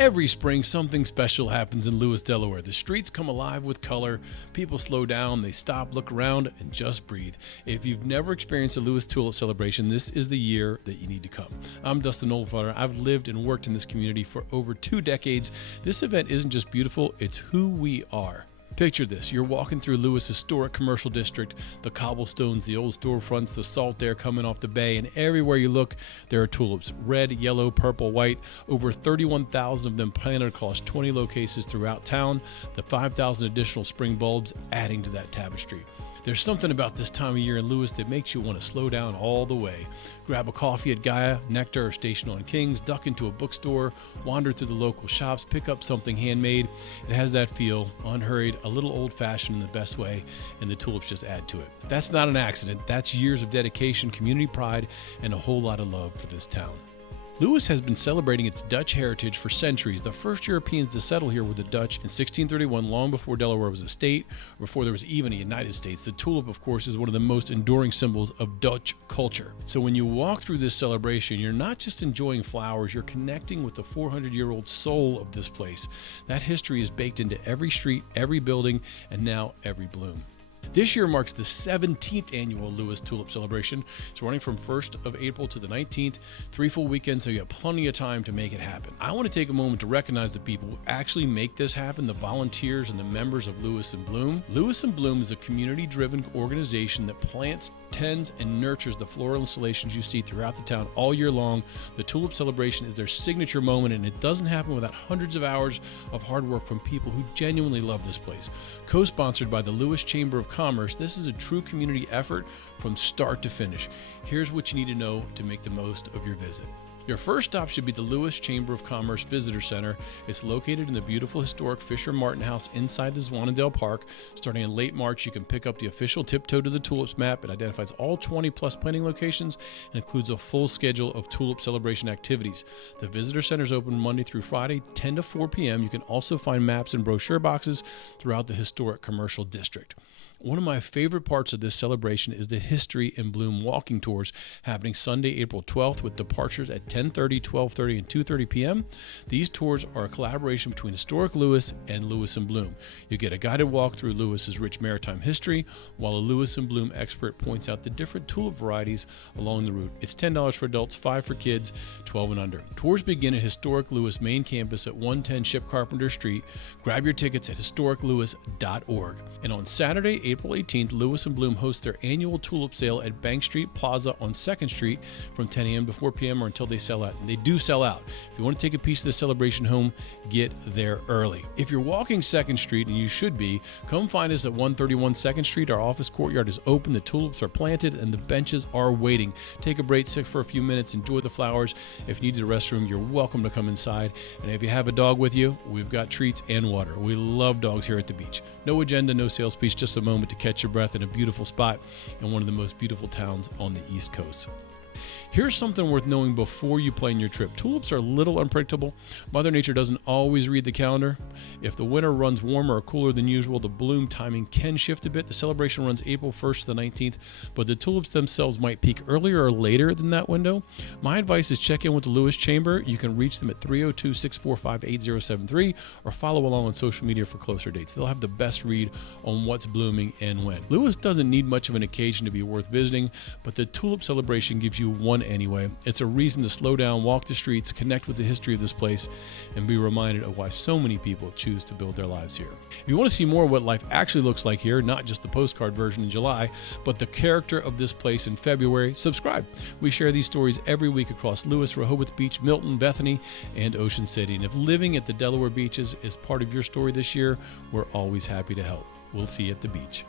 Every spring, something special happens in Lewes, Delaware. The streets come alive with color, people slow down, they stop, look around, and just breathe. If you've never experienced a Lewes Tulip Celebration, this is the year that you need to come. I'm Dustin Oldfather. I've lived and worked in this community for over 2 decades. This event isn't just beautiful, it's who we are. Picture this, you're walking through Lewes' historic commercial district, the cobblestones, the old storefronts, the salt air coming off the bay, and everywhere you look, there are tulips. Red, yellow, purple, white, over 31,000 of them planted across 20 locations throughout town, the 5,000 additional spring bulbs adding to that tapestry. There's something about this time of year in Lewes that makes you want to slow down all the way. Grab a coffee at Gaia, Nectar, or Station on Kings, duck into a bookstore, wander through the local shops, pick up something handmade. It has that feel, unhurried, a little old-fashioned in the best way, and the tulips just add to it. That's not an accident. That's years of dedication, community pride, and a whole lot of love for this town. Lewes has been celebrating its Dutch heritage for centuries. The first Europeans to settle here were the Dutch in 1631, long before Delaware was a state, or before there was even a United States. The tulip, of course, is one of the most enduring symbols of Dutch culture. So when you walk through this celebration, you're not just enjoying flowers, you're connecting with the 400-year-old soul of this place. That history is baked into every street, every building, and now every bloom. This year marks the 17th annual Lewes Tulip Celebration. It's running from 1st of April to the 19th, 3 full weekends, so you have plenty of time to make it happen. I want to take a moment to recognize the people who actually make this happen, the volunteers and the members of Lewes and Bloom. Lewes and Bloom is a community-driven organization that plants, tends, and nurtures the floral installations you see throughout the town all year long. The Tulip Celebration is their signature moment, and it doesn't happen without hundreds of hours of hard work from people who genuinely love this place. Co-sponsored by the Lewes Chamber of Commerce, this is a true community effort from start to finish. Here's what you need to know to make the most of your visit. Your first stop should be the Lewes Chamber of Commerce Visitor Center. It's located in the beautiful historic Fisher Martin House inside the Zwannendale Park. Starting in late March, you can pick up the official Tiptoe to the Tulips map. It identifies all 20 plus planting locations and includes a full schedule of tulip celebration activities. The Visitor Center is open Monday through Friday, 10 to 4 p.m. You can also find maps and brochure boxes throughout the historic commercial district. One of my favorite parts of this celebration is the History in Bloom walking tours happening Sunday, April 12th with departures at 10:30, 12:30, and 2:30 p.m. These tours are a collaboration between Historic Lewes and Lewes and Bloom. You get a guided walk through Lewes's rich maritime history, while a Lewes and Bloom expert points out the different tulip varieties along the route. It's $10 for adults, $5 for kids, 12 and under. Tours begin at Historic Lewes main campus at 110 Ship Carpenter Street. Grab your tickets at historiclewes.org. And on Saturday, April 18th, Lewes and Bloom host their annual tulip sale at Bank Street Plaza on 2nd Street from 10 a.m. to 4 p.m. or until they sell out. And they do sell out. If you want to take a piece of the celebration home, get there early. If you're walking 2nd Street, and you should be, come find us at 131 2nd Street. Our office courtyard is open, the tulips are planted, and the benches are waiting. Take a break, sit for a few minutes, enjoy the flowers. If you need the restroom, you're welcome to come inside. And if you have a dog with you, we've got treats and water. We love dogs here at the beach. No agenda, no sales speech, just a moment to catch your breath in a beautiful spot in one of the most beautiful towns on the East Coast. Here's something worth knowing before you plan your trip. Tulips are a little unpredictable. Mother Nature doesn't always read the calendar. If the winter runs warmer or cooler than usual, the bloom timing can shift a bit. The celebration runs April 1st to the 19th, but the tulips themselves might peak earlier or later than that window. My advice is check in with the Lewes Chamber. You can reach them at 302-645-8073 or follow along on social media for closer dates. They'll have the best read on what's blooming and when. Lewes doesn't need much of an occasion to be worth visiting, but the Tulip Celebration gives you one anyway. It's a reason to slow down, walk the streets, connect with the history of this place, and be reminded of why so many people choose to build their lives here. If you want to see more of what life actually looks like here, not just the postcard version in July, but the character of this place in February, subscribe. We share these stories every week across Lewes, Rehoboth Beach, Milton, Bethany, and Ocean City. And if living at the Delaware beaches is part of your story this year, we're always happy to help. We'll see you at the beach.